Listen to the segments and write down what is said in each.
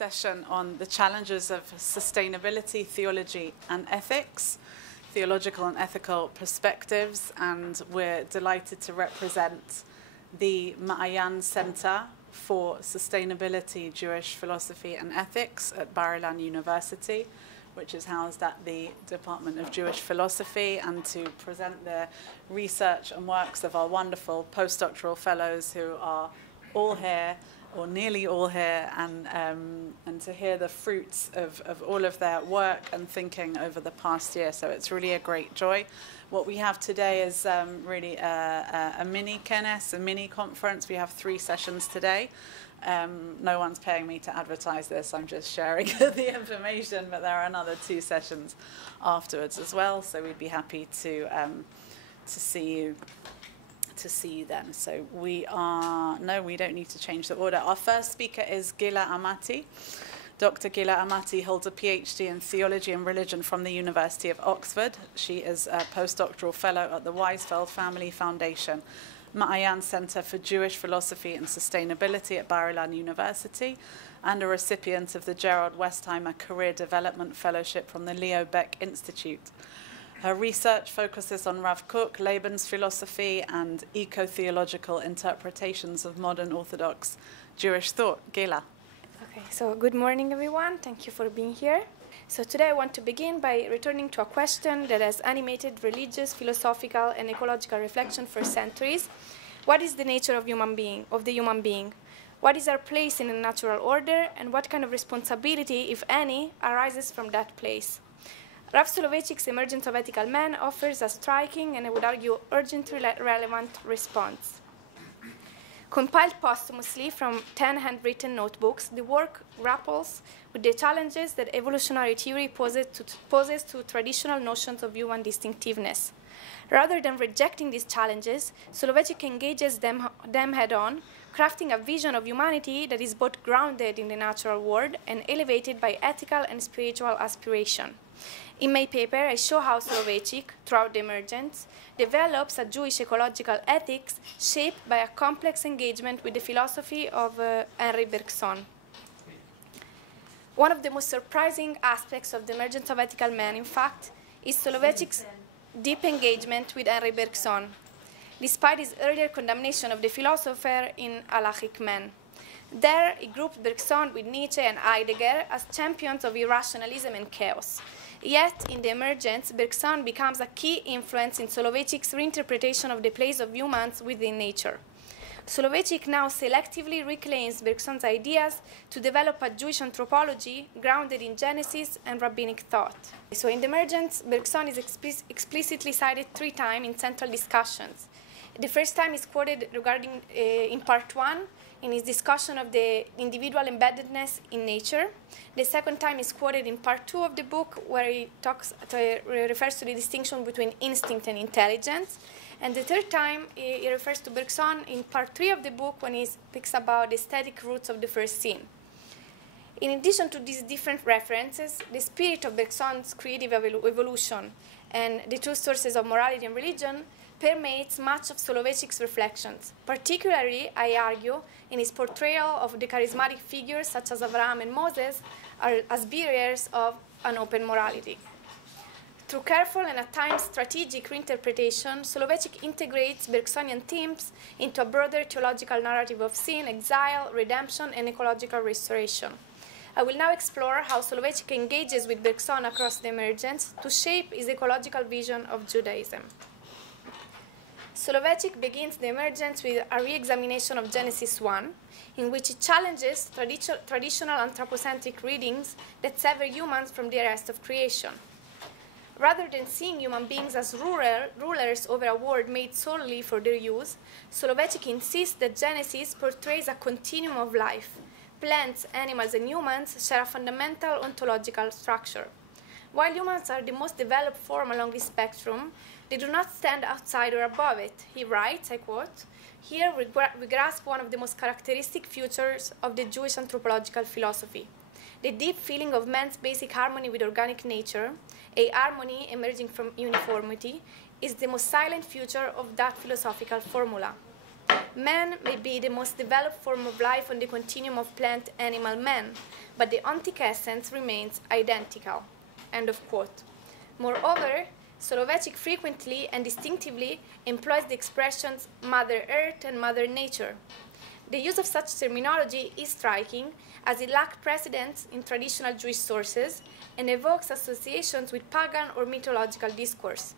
session on the challenges of sustainability, theology, and ethics, theological and ethical perspectives, and we're delighted to represent the Ma'ayan Center for Sustainability, Jewish Philosophy and Ethics at Bar-Ilan University, which is housed at the Department of Jewish Philosophy, and to present the research and works of our wonderful postdoctoral fellows who are all here, or nearly all here, and to hear the fruits of all of their work and thinking over the past year. So it's really a great joy. What we have today is really a mini kenes, a mini conference. We have 3 sessions today. No one's paying me to advertise this. I'm just sharing the information, but there are another 2 sessions afterwards as well. So we'd be happy to see you. Then. So we don't need to change the order. Our first speaker is גילה אמאטי. Dr. גילה אמאטי holds a PhD in theology and religion from the University of Oxford. She is a postdoctoral fellow at the Weisfeld Family Foundation, Ma'ayan Center for Jewish Philosophy and Sustainability at Bar-Ilan University, and a recipient of the Gerald Westheimer Career Development Fellowship from the Leo Baeck Institute. Her research focuses on Rav Kook, Lebensphilosophy, and eco-theological interpretations of modern Orthodox Jewish thought. גילה. Okay, so good morning, everyone. Thank you for being here. So today I want to begin by returning to a question that has animated religious, philosophical, and ecological reflection for centuries. What is the nature of the human being? What is our place in the natural order, and what kind of responsibility, if any, arises from that place? Rav Soloveitchik's Emergence of Ethical Man offers a striking and, I would argue, urgently relevant response. Compiled posthumously from 10 handwritten notebooks, the work grapples with the challenges that evolutionary theory poses to traditional notions of human distinctiveness. Rather than rejecting these challenges, Soloveitchik engages them head-on, crafting a vision of humanity that is both grounded in the natural world and elevated by ethical and spiritual aspiration. In my paper, I show how Soloveitchik, throughout the emergence, develops a Jewish ecological ethics shaped by a complex engagement with the philosophy of Henri Bergson. One of the most surprising aspects of the emergence of ethical man, in fact, is Soloveitchik's deep engagement with Henri Bergson, despite his earlier condemnation of the philosopher in Halachic Man. There, he grouped Bergson with Nietzsche and Heidegger as champions of irrationalism and chaos. Yet, in the emergence, Bergson becomes a key influence in Soloveitchik's reinterpretation of the place of humans within nature. Soloveitchik now selectively reclaims Bergson's ideas to develop a Jewish anthropology grounded in Genesis and rabbinic thought. So in the emergence, Bergson is explicitly cited 3 times in central discussions. The first time is quoted regarding in part 1, in his discussion of the individual embeddedness in nature. The second time is quoted in part 2 of the book, where he refers to the distinction between instinct and intelligence. And the third time, he refers to Bergson in part 3 of the book, when he speaks about the aesthetic roots of the first sin. In addition to these different references, the spirit of Bergson's creative evolution and the true sources of morality and religion permeates much of Soloveitchik's reflections, particularly, I argue, in his portrayal of the charismatic figures such as Abraham and Moses as bearers of an open morality. Through careful and at times strategic reinterpretation, Soloveitchik integrates Bergsonian themes into a broader theological narrative of sin, exile, redemption, and ecological restoration. I will now explore how Soloveitchik engages with Bergson across the emergence to shape his ecological vision of Judaism. Soloveitchik begins the emergence with a re-examination of Genesis 1, in which he challenges traditional anthropocentric readings that sever humans from the rest of creation. Rather than seeing human beings as rulers over a world made solely for their use, Soloveitchik insists that Genesis portrays a continuum of life. Plants, animals, and humans share a fundamental ontological structure. While humans are the most developed form along this spectrum, they do not stand outside or above it. He writes, I quote, "Here we grasp one of the most characteristic features of the Jewish anthropological philosophy, the deep feeling of man's basic harmony with organic nature, a harmony emerging from uniformity, is the most silent feature of that philosophical formula. Man may be the most developed form of life on the continuum of plant-animal-man, but the ontic essence remains identical. End of quote. Moreover, Solovychik frequently and distinctively employs the expressions Mother Earth and Mother Nature. The use of such terminology is striking, as it lacks precedence in traditional Jewish sources and evokes associations with pagan or mythological discourse.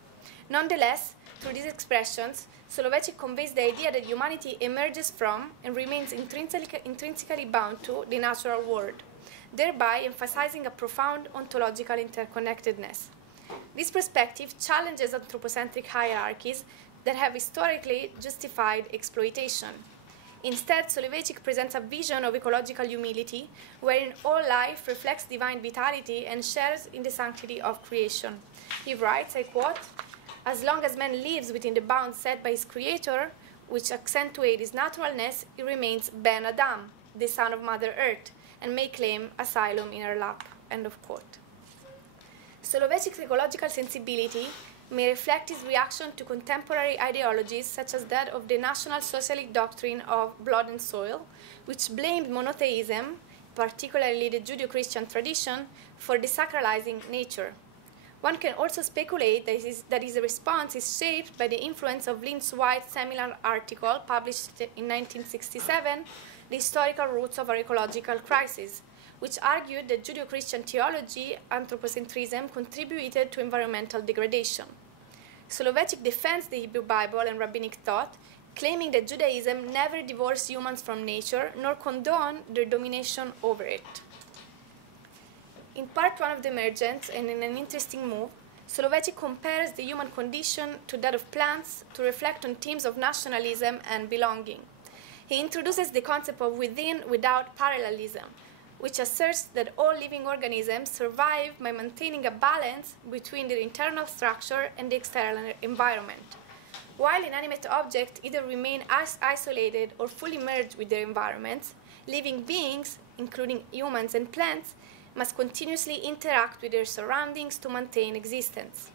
Nonetheless, through these expressions, Solovychik conveys the idea that humanity emerges from and remains intrinsically bound to the natural world, thereby emphasizing a profound ontological interconnectedness. This perspective challenges anthropocentric hierarchies that have historically justified exploitation. Instead, Solovychik presents a vision of ecological humility, wherein all life reflects divine vitality and shares in the sanctity of creation. He writes, I quote, "As long as man lives within the bounds set by his creator, which accentuate his naturalness, he remains Ben Adam, the son of Mother Earth, and may claim asylum in her lap." End of quote. Solovychik's ecological sensibility may reflect his reaction to contemporary ideologies such as that of the National Socialist doctrine of blood and soil, which blamed monotheism, particularly the Judeo-Christian tradition, for desacralizing nature. One can also speculate that his response is shaped by the influence of Lynch White's seminal article published in 1967, The Historical Roots of Our Ecological Crisis, which argued that Judeo-Christian theology, anthropocentrism, contributed to environmental degradation. Solovychik defends the Hebrew Bible and rabbinic thought, claiming that Judaism never divorced humans from nature nor condoned their domination over it. In part one of the Emergence, and in an interesting move, Solovychik compares the human condition to that of plants to reflect on themes of nationalism and belonging. He introduces the concept of within without parallelism, which asserts that all living organisms survive by maintaining a balance between their internal structure and the external environment. While inanimate objects either remain isolated or fully merged with their environments, living beings, including humans and plants, must continuously interact with their surroundings to maintain existence.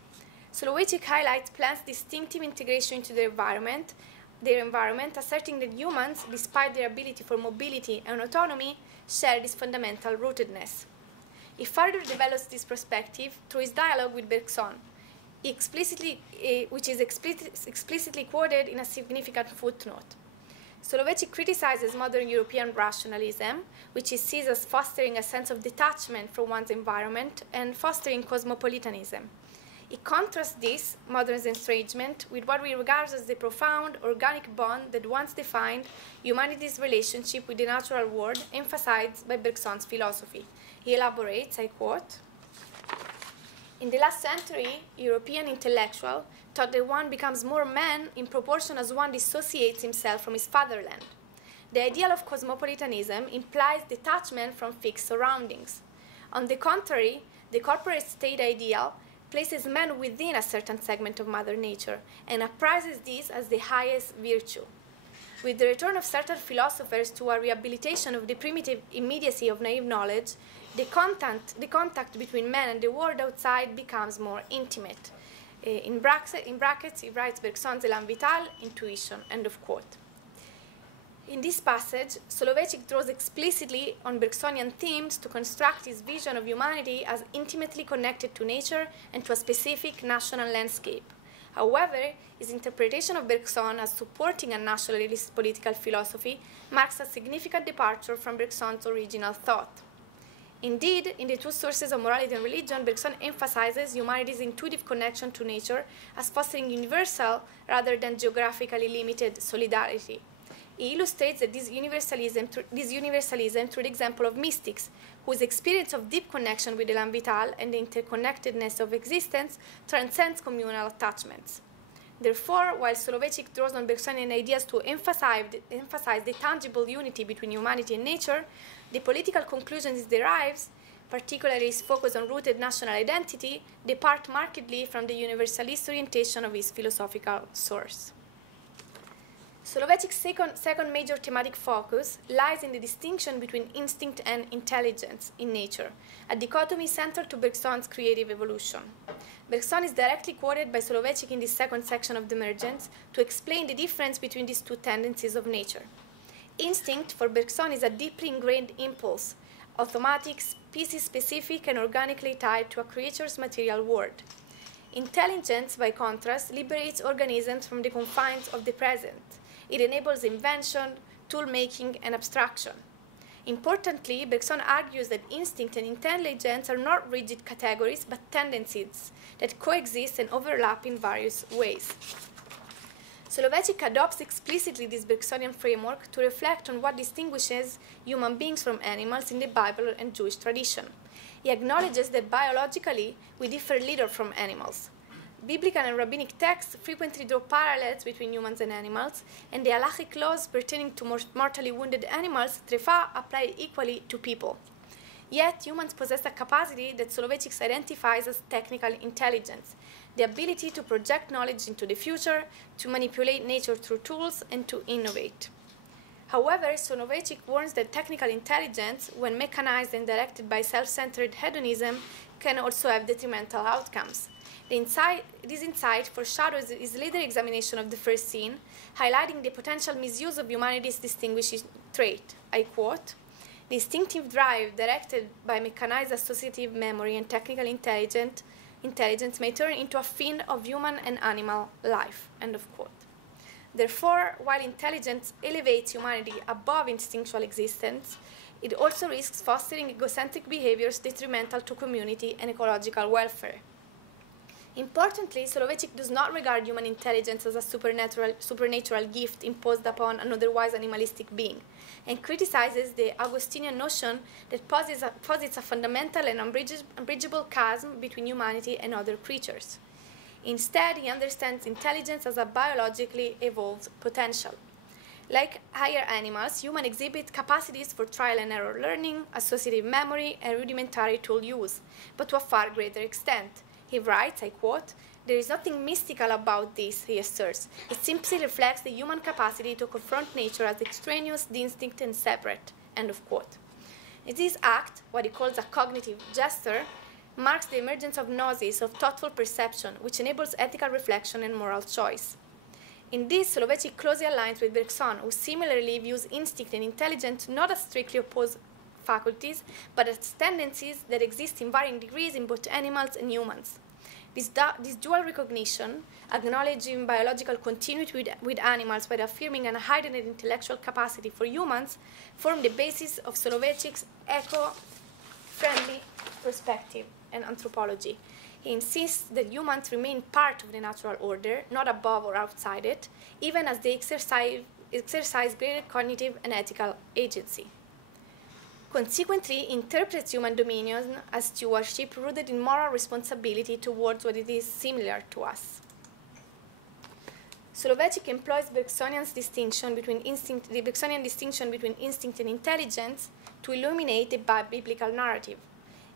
Solovychik highlights plants' distinctive integration into their environment, asserting that humans, despite their ability for mobility and autonomy, share this fundamental rootedness. He further develops this perspective through his dialogue with Bergson, which is explicitly quoted in a significant footnote. Solovychik criticizes modern European rationalism, which he sees as fostering a sense of detachment from one's environment and fostering cosmopolitanism. He contrasts this modern estrangement with what we regard as the profound organic bond that once defined humanity's relationship with the natural world, emphasized by Bergson's philosophy. He elaborates, I quote, "In the last century, European intellectuals thought that one becomes more man in proportion as one dissociates himself from his fatherland. The ideal of cosmopolitanism implies detachment from fixed surroundings. On the contrary, the corporate state ideal places man within a certain segment of Mother Nature and apprises this as the highest virtue. With the return of certain philosophers to a rehabilitation of the primitive immediacy of naive knowledge, the contact between man and the world outside becomes more intimate." In brackets, he writes Bergson's Elan Vital, intuition, end of quote. In this passage, Solovychik draws explicitly on Bergsonian themes to construct his vision of humanity as intimately connected to nature and to a specific national landscape. However, his interpretation of Bergson as supporting a nationalist political philosophy marks a significant departure from Bergson's original thought. Indeed, in the two sources of morality and religion, Bergson emphasizes humanity's intuitive connection to nature as fostering universal rather than geographically limited solidarity. He illustrates that this universalism through the example of mystics, whose experience of deep connection with Elan Vital and the interconnectedness of existence transcends communal attachments. Therefore, while Solovychik draws on Bergsonian ideas to emphasize the tangible unity between humanity and nature, the political conclusions it derives, particularly his focus on rooted national identity, depart markedly from the universalist orientation of his philosophical source. Solovychik's second major thematic focus lies in the distinction between instinct and intelligence in nature, a dichotomy central to Bergson's creative evolution. Bergson is directly quoted by Solovychik in this second section of the Emergence to explain the difference between these two tendencies of nature. Instinct for Bergson is a deeply ingrained impulse, automatic, species-specific, and organically tied to a creature's material world. Intelligence, by contrast, liberates organisms from the confines of the present. It enables invention, tool-making, and abstraction. Importantly, Bergson argues that instinct and intelligence are not rigid categories, but tendencies that coexist and overlap in various ways. Solovychik adopts explicitly this Bergsonian framework to reflect on what distinguishes human beings from animals in the Bible and Jewish tradition. He acknowledges that biologically we differ little from animals. Biblical and rabbinic texts frequently draw parallels between humans and animals, and the halachic laws pertaining to mortally wounded animals, trefa, apply equally to people. Yet, humans possess a capacity that Solovychik identifies as technical intelligence, the ability to project knowledge into the future, to manipulate nature through tools, and to innovate. However, Solovychik warns that technical intelligence, when mechanized and directed by self-centered hedonism, can also have detrimental outcomes. This insight foreshadows his later examination of the first scene, highlighting the potential misuse of humanity's distinguishing trait. I quote, "The instinctive drive directed by mechanized associative memory and technical intelligence may turn into a fiend of human and animal life." End of quote. Therefore, while intelligence elevates humanity above instinctual existence, it also risks fostering egocentric behaviors detrimental to community and ecological welfare. Importantly, Solovychik does not regard human intelligence as a supernatural gift imposed upon an otherwise animalistic being, and criticizes the Augustinian notion that posits a fundamental and unbridgeable chasm between humanity and other creatures. Instead, he understands intelligence as a biologically evolved potential. Like higher animals, humans exhibit capacities for trial and error learning, associative memory, and rudimentary tool use, but to a far greater extent. He writes, I quote, "There is nothing mystical about this," he asserts. "It simply reflects the human capacity to confront nature as extraneous, distinct, and separate." End of quote. This act, what he calls a cognitive gesture, marks the emergence of gnosis, of thoughtful perception, which enables ethical reflection and moral choice. In this, Solovychik closely aligns with Bergson, who similarly views instinct and intelligence not as strictly opposed faculties, but as tendencies that exist in varying degrees in both animals and humans. This dual recognition, acknowledging biological continuity with animals while affirming a heightened intellectual capacity for humans, form the basis of Solovychik's eco-friendly perspective and anthropology. He insists that humans remain part of the natural order, not above or outside it, even as they exercise greater cognitive and ethical agency. Consequently, he interprets human dominion as stewardship rooted in moral responsibility towards what it is similar to us. Solovychik employs the Bergsonian distinction between instinct and intelligence to illuminate the biblical narrative.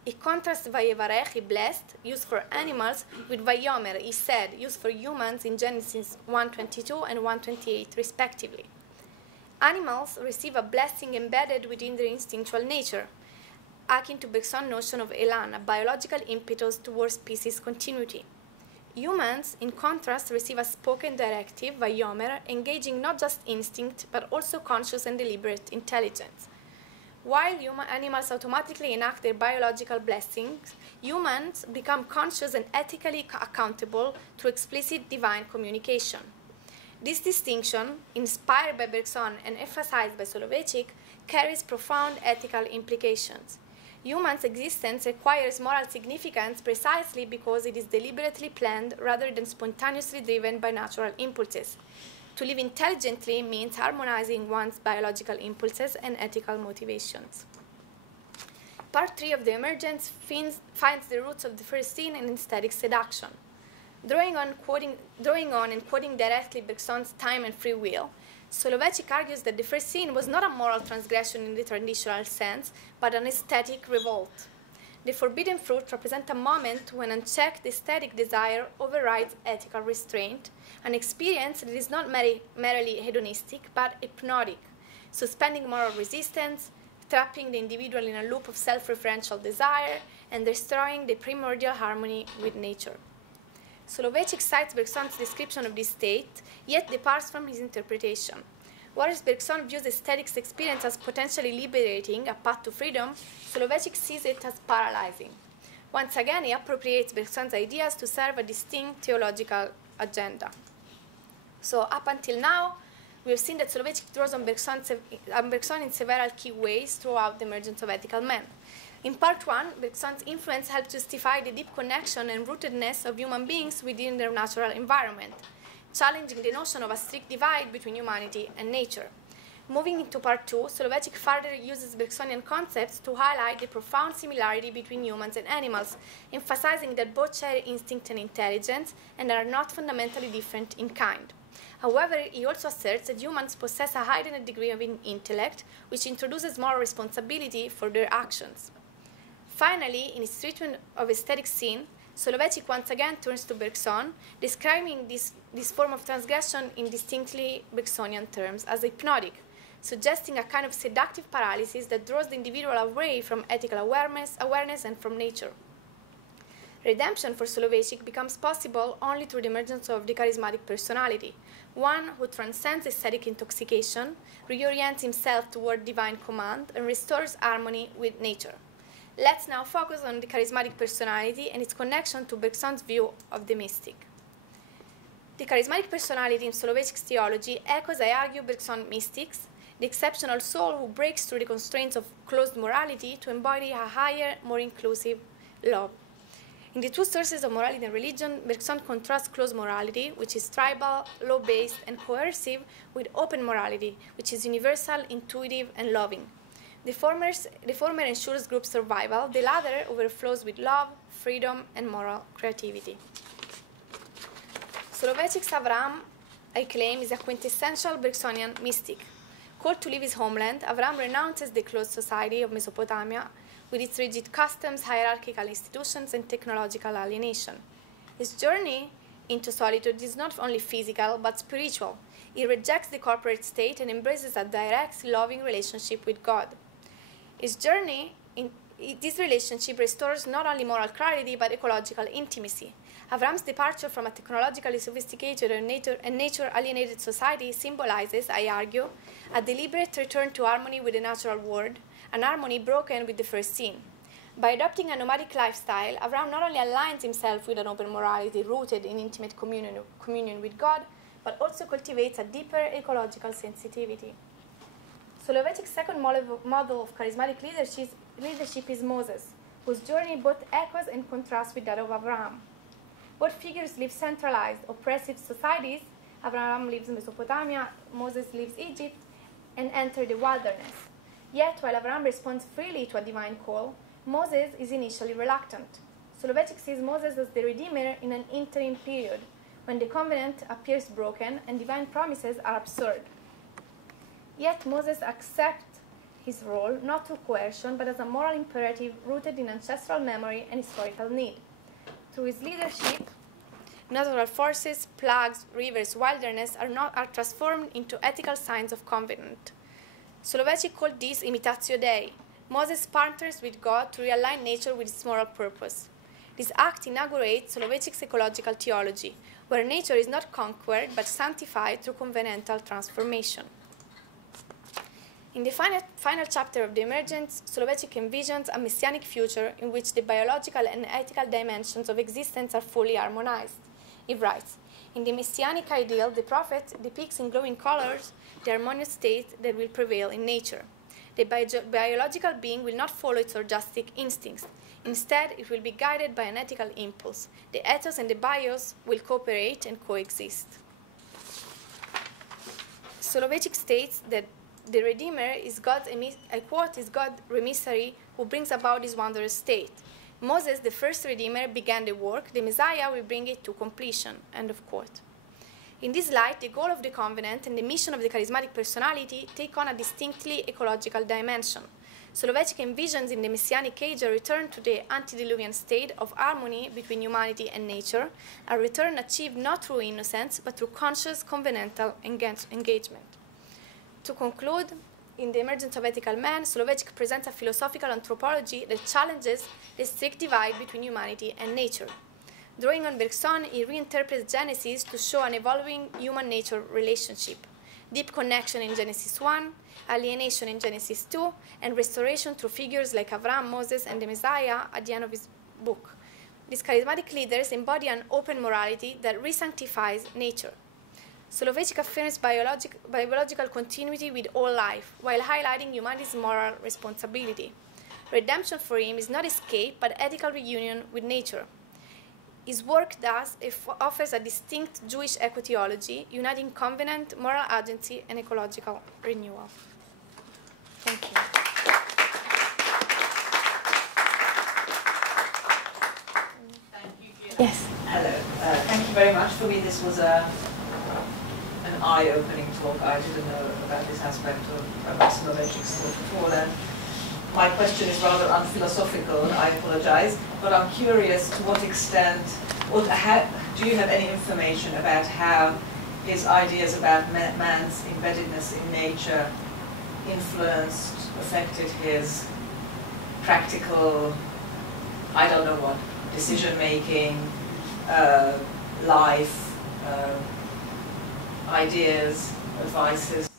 He contrasts Vayevarech, blessed, used for animals, with Vayomer, he said, used for humans in Genesis 1:22 and 1:28, respectively. Animals receive a blessing embedded within their instinctual nature, akin to Bergson's notion of elan, a biological impetus towards species continuity. Humans, in contrast, receive a spoken directive, Vayomer, engaging not just instinct, but also conscious and deliberate intelligence. While animals automatically enact their biological blessings, humans become conscious and ethically accountable through explicit divine communication. This distinction, inspired by Bergson and emphasized by Solovychik, carries profound ethical implications. Humans' existence acquires moral significance precisely because it is deliberately planned rather than spontaneously driven by natural impulses. To live intelligently means harmonizing one's biological impulses and ethical motivations. Part 3 of the Emergence finds the roots of the first scene in aesthetic seduction. Drawing on and quoting directly Bergson's Time and Free Will, Solovychik argues that the first scene was not a moral transgression in the traditional sense, but an aesthetic revolt. The forbidden fruit represents a moment when unchecked aesthetic desire overrides ethical restraint, an experience that is not merely hedonistic, but hypnotic, suspending moral resistance, trapping the individual in a loop of self-referential desire, and destroying the primordial harmony with nature. Soloveitchik cites Bergson's description of this state, yet departs from his interpretation. Whereas Bergson views aesthetics experience as potentially liberating, a path to freedom, Soloveitchik sees it as paralyzing. Once again, he appropriates Bergson's ideas to serve a distinct theological agenda. So up until now, we have seen that Soloveitchik draws on Bergson in several key ways throughout the emergence of ethical men. In part one, Bergson's influence helped justify the deep connection and rootedness of human beings within their natural environment, challenging the notion of a strict divide between humanity and nature. Moving into part two, Soloveitchik further uses Bergsonian concepts to highlight the profound similarity between humans and animals, emphasizing that both share instinct and intelligence and are not fundamentally different in kind. However, he also asserts that humans possess a heightened degree of intellect, which introduces moral responsibility for their actions. Finally, in his treatment of aesthetic sin, Soloveitchik once again turns to Bergson, describing this form of transgression in distinctly Bergsonian terms as hypnotic, suggesting a kind of seductive paralysis that draws the individual away from ethical awareness and from nature. Redemption for Soloveitchik becomes possible only through the emergence of the charismatic personality, one who transcends aesthetic intoxication, reorients himself toward divine command, and restores harmony with nature. Let's now focus on the charismatic personality and its connection to Bergson's view of the mystic. The charismatic personality in Soloveitchik's theology echoes, I argue, Bergson mystics, the exceptional soul who breaks through the constraints of closed morality to embody a higher, more inclusive love. In the two sources of morality and religion, Bergson contrasts closed morality, which is tribal, law-based, and coercive, with open morality, which is universal, intuitive, and loving. The former ensures group survival, the latter overflows with love, freedom, and moral creativity. Soloveitchik's Avram, I claim, is a quintessential Bergsonian mystic. Called to leave his homeland, Avram renounces the closed society of Mesopotamia, with its rigid customs, hierarchical institutions, and technological alienation. His journey into solitude is not only physical, but spiritual. He rejects the corporate state and embraces a direct, loving relationship with God. This relationship restores not only moral clarity, but ecological intimacy. Avram's departure from a technologically sophisticated and nature-alienated society symbolizes, I argue, a deliberate return to harmony with the natural world, an harmony broken with the first sin. By adopting a nomadic lifestyle, Avram not only aligns himself with an open morality rooted in intimate communion with God, but also cultivates a deeper ecological sensitivity. Soloveitchik's second model of charismatic leadership is Moses, whose journey both echoes and contrasts with that of Avram. Both figures live centralized, oppressive societies. Avram lives in Mesopotamia, Moses leaves Egypt, and enter the wilderness. Yet, while Avram responds freely to a divine call, Moses is initially reluctant. Soloveitchik sees Moses as the Redeemer in an interim period, when the covenant appears broken and divine promises are absurd. Yet Moses accepts his role not through coercion, but as a moral imperative rooted in ancestral memory and historical need. Through his leadership, natural forces, plagues, rivers, wilderness are transformed into ethical signs of covenant. Soloveitchik called this imitatio Dei. Moses partners with God to realign nature with its moral purpose. This act inaugurates Soloveitchik's ecological theology, where nature is not conquered but sanctified through covenantal transformation. In the final chapter of The Emergence, Soloveitchik envisions a messianic future in which the biological and ethical dimensions of existence are fully harmonized. He writes, in the messianic ideal, the prophet depicts in glowing colors the harmonious state that will prevail in nature. The biological being will not follow its orgastic instincts. Instead, it will be guided by an ethical impulse. The ethos and the bios will cooperate and coexist. Soloveitchik states that the Redeemer is God's, I quote, is God's emissary who brings about this wondrous state. Moses, the first Redeemer, began the work. The Messiah will bring it to completion. End of quote. In this light, the goal of the covenant and the mission of the charismatic personality take on a distinctly ecological dimension. Soloveitchik envisions in the Messianic age a return to the antediluvian state of harmony between humanity and nature, a return achieved not through innocence, but through conscious covenantal engagement. To conclude, in The Emergence of Ethical Man, Soloveitchik presents a philosophical anthropology that challenges the strict divide between humanity and nature. Drawing on Bergson, he reinterprets Genesis to show an evolving human-nature relationship, deep connection in Genesis 1, alienation in Genesis 2, and restoration through figures like Abraham, Moses, and the Messiah at the end of his book. These charismatic leaders embody an open morality that re-sanctifies nature. Solovyetchik affirms biological continuity with all life, while highlighting humanity's moral responsibility. Redemption for him is not escape, but ethical reunion with nature. His work thus offers a distinct Jewish eco-theology, uniting covenant, moral agency, and ecological renewal. Thank you. Thank you, Gira. Yes. Hello. Thank you very much. For me, this was an eye-opening talk. I didn't know about this aspect of Solovyetchik's thought at all. And my question is rather unphilosophical, and I apologize, but I'm curious to what extent, or do you have any information about how his ideas about man's embeddedness in nature influenced, affected his practical, I don't know what, decision-making, life, ideas, advices?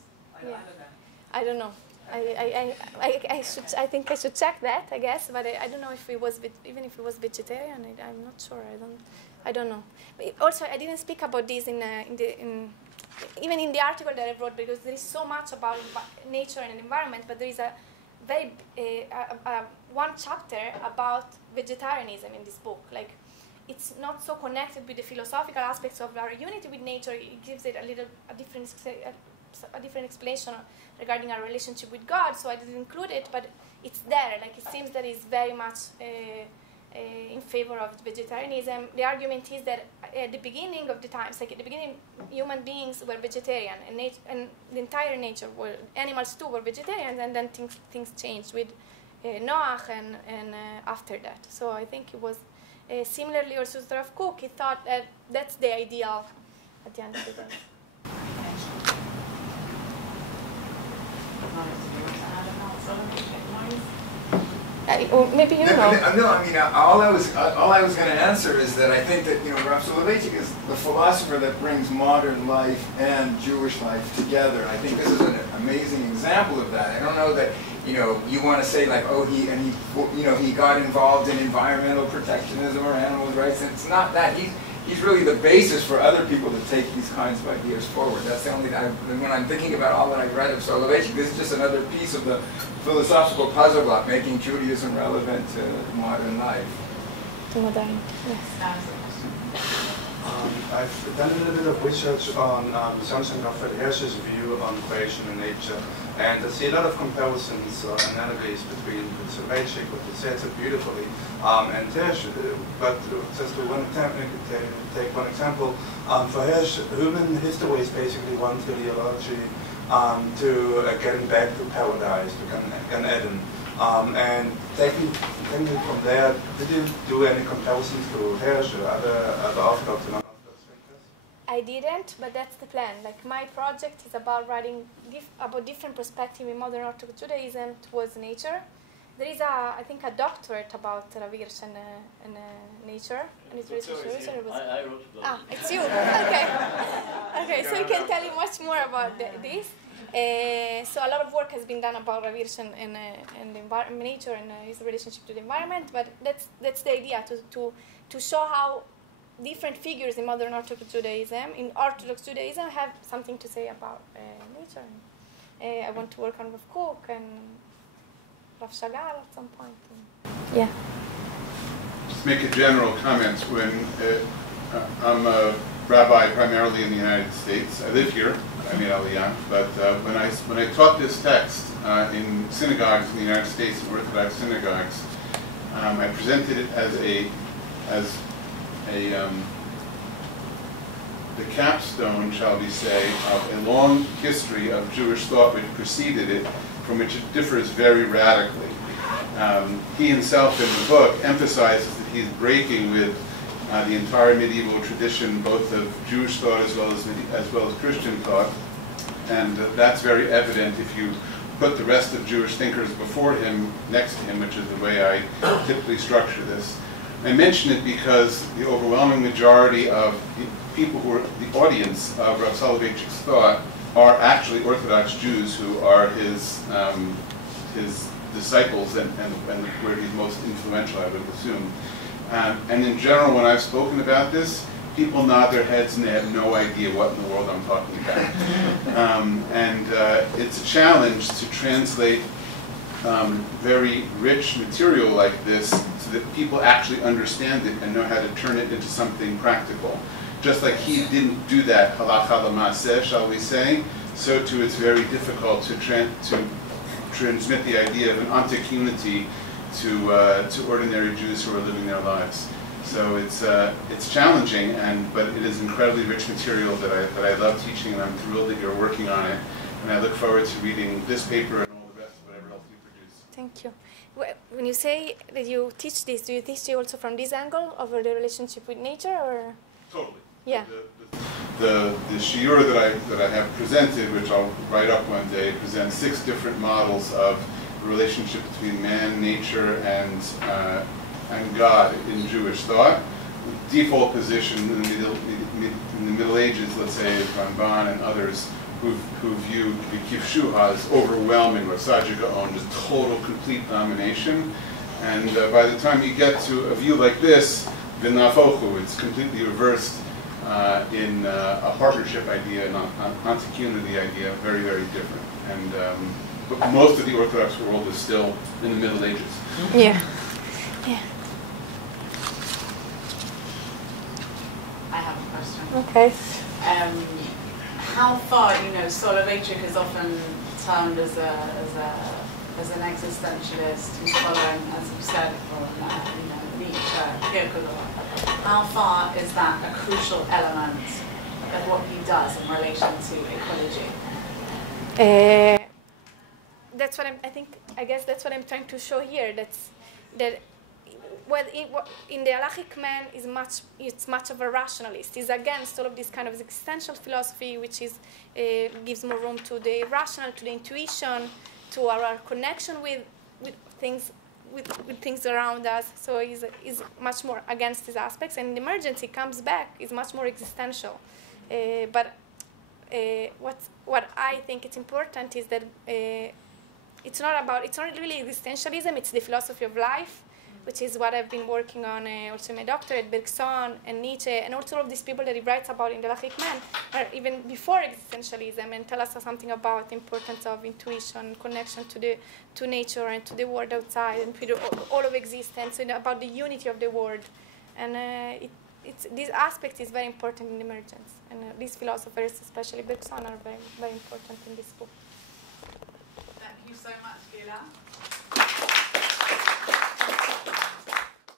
I don't know. I think I should check that, I guess, but I don't know if it was, even if it was vegetarian. I'm not sure. I don't know. But also, I didn't speak about this even in the article that I wrote, because there is so much about nature and environment, but there is a very one chapter about vegetarianism in this book. Like, it's not so connected with the philosophical aspects of our unity with nature. It gives it a different explanation regarding our relationship with God, so I didn't include it, but it's there. Like, it seems that it's very much in favor of vegetarianism. The argument is that at the beginning of the times, like at the beginning, human beings were vegetarian, and the entire nature were, animals too were vegetarians, and then things changed with Noah and after that. So I think it was similarly also to Rav Kook. He thought that that's the ideal at the end of the day. Or maybe you know. No, I mean, all I was going to answer is that I think that Rav Solovyetchik is the philosopher that brings modern life and Jewish life together. I think this is an amazing example of that. I don't know that you want to say like, oh, he got involved in environmental protectionism or animal rights. And it's not that. He's really the basis for other people to take these kinds of ideas forward. That's the only thing. When I'm thinking about all that I've read of Solovyetchik, this is just another piece of the philosophical puzzle block, making Judaism relevant to modern life. To modern, yes. I've done a little bit of research on something of Hersch's view on creation and nature, and I see a lot of comparisons or analogies between Solovyetchik, what he said so beautifully, and Hersch. But just to take one example, for Hersch, human history is basically one teleology to getting back to paradise, to Gan Eden. And taking from there, did you do any comparisons to Hersch or other Orthodox and Orthodox thinkers? I didn't, but that's the plan. Like, my project is about writing about different perspectives in modern Orthodox Judaism towards nature. There is I think a doctorate about Rav Hirsch and nature, and it's research. I wrote about it. Ah, it's you. Okay. Okay, so you can tell you much more about this. So a lot of work has been done about Rav Hirsch and nature and his relationship to the environment, but that's the idea, to show how different figures in modern Orthodox Judaism, have something to say about nature. I want to work on Rav Kook and Rav Shagal at some point. Yeah. Just make a general comment. When I'm a rabbi primarily in the United States, I live here. I mean, Aliyah, but when I taught this text in synagogues in the United States, in Orthodox synagogues, I presented it as the capstone, shall we say, of a long history of Jewish thought which preceded it, from which it differs very radically. He himself in the book emphasizes that he's breaking with the entire medieval tradition, both of Jewish thought as well as Christian thought, and that's very evident if you put the rest of Jewish thinkers before him, next to him, which is the way I typically structure this. I mention it because the overwhelming majority of the people who are the audience of Rav Soloveitchik's thought are actually Orthodox Jews who are his disciples and where he's most influential, I would assume. And in general, when I've spoken about this, people nod their heads and they have no idea what in the world I'm talking about. It's a challenge to translate very rich material like this so that people actually understand it and know how to turn it into something practical. Just like he didn't do that halacha l'maaseh, shall we say, so too it's very difficult to transmit the idea of an ontic unity to ordinary Jews who are living their lives. So it's challenging, but it is incredibly rich material that I love teaching, and I'm thrilled that you're working on it. And I look forward to reading this paper and all the rest of whatever else you produce. Thank you. When you say that you teach this, do you teach it also from this angle of the relationship with nature, or? Totally. Yeah. The shiur that I have presented, which I'll write up one day, presents 6 different models of the relationship between man, nature, and God in Jewish thought. The default position in the Middle Ages, let's say, Ramban and others, who view the kifshuha as overwhelming, or Sajid Gaon, just total, complete domination. And by the time you get to a view like this, v'nafochu, it's completely reversed in a partnership idea, an ontic unity idea, very, very different. And but most of the Orthodox world is still in the Middle Ages. Yeah. Yeah. I have a question. Okay. How far, Soloveitchik is often termed as an existentialist who's following, as you said, from Nietzsche, Kierkegaard. How far is that a crucial element of what he does in relation to ecology? That's what I guess that's what I'm trying to show here. That in the halachic man it's much of a rationalist. He's against all of this kind of existential philosophy, which gives more room to the rational, to the intuition, to our connection with things. With things around us, so he's much more against these aspects, and in Emergency comes back is much more existential. But what I think it's important is that it's not really existentialism. It's the philosophy of life, which is what I've been working on also in my doctorate, Bergson and Nietzsche, and also all of these people that he writes about in the Halachic Man are even before existentialism and tell us something about the importance of intuition, connection to nature and to the world outside, and to all of existence, and about the unity of the world. And this aspect is very important in Emergence. And these philosophers, especially Bergson, are very, very important in this book. Thank you so much, Gira.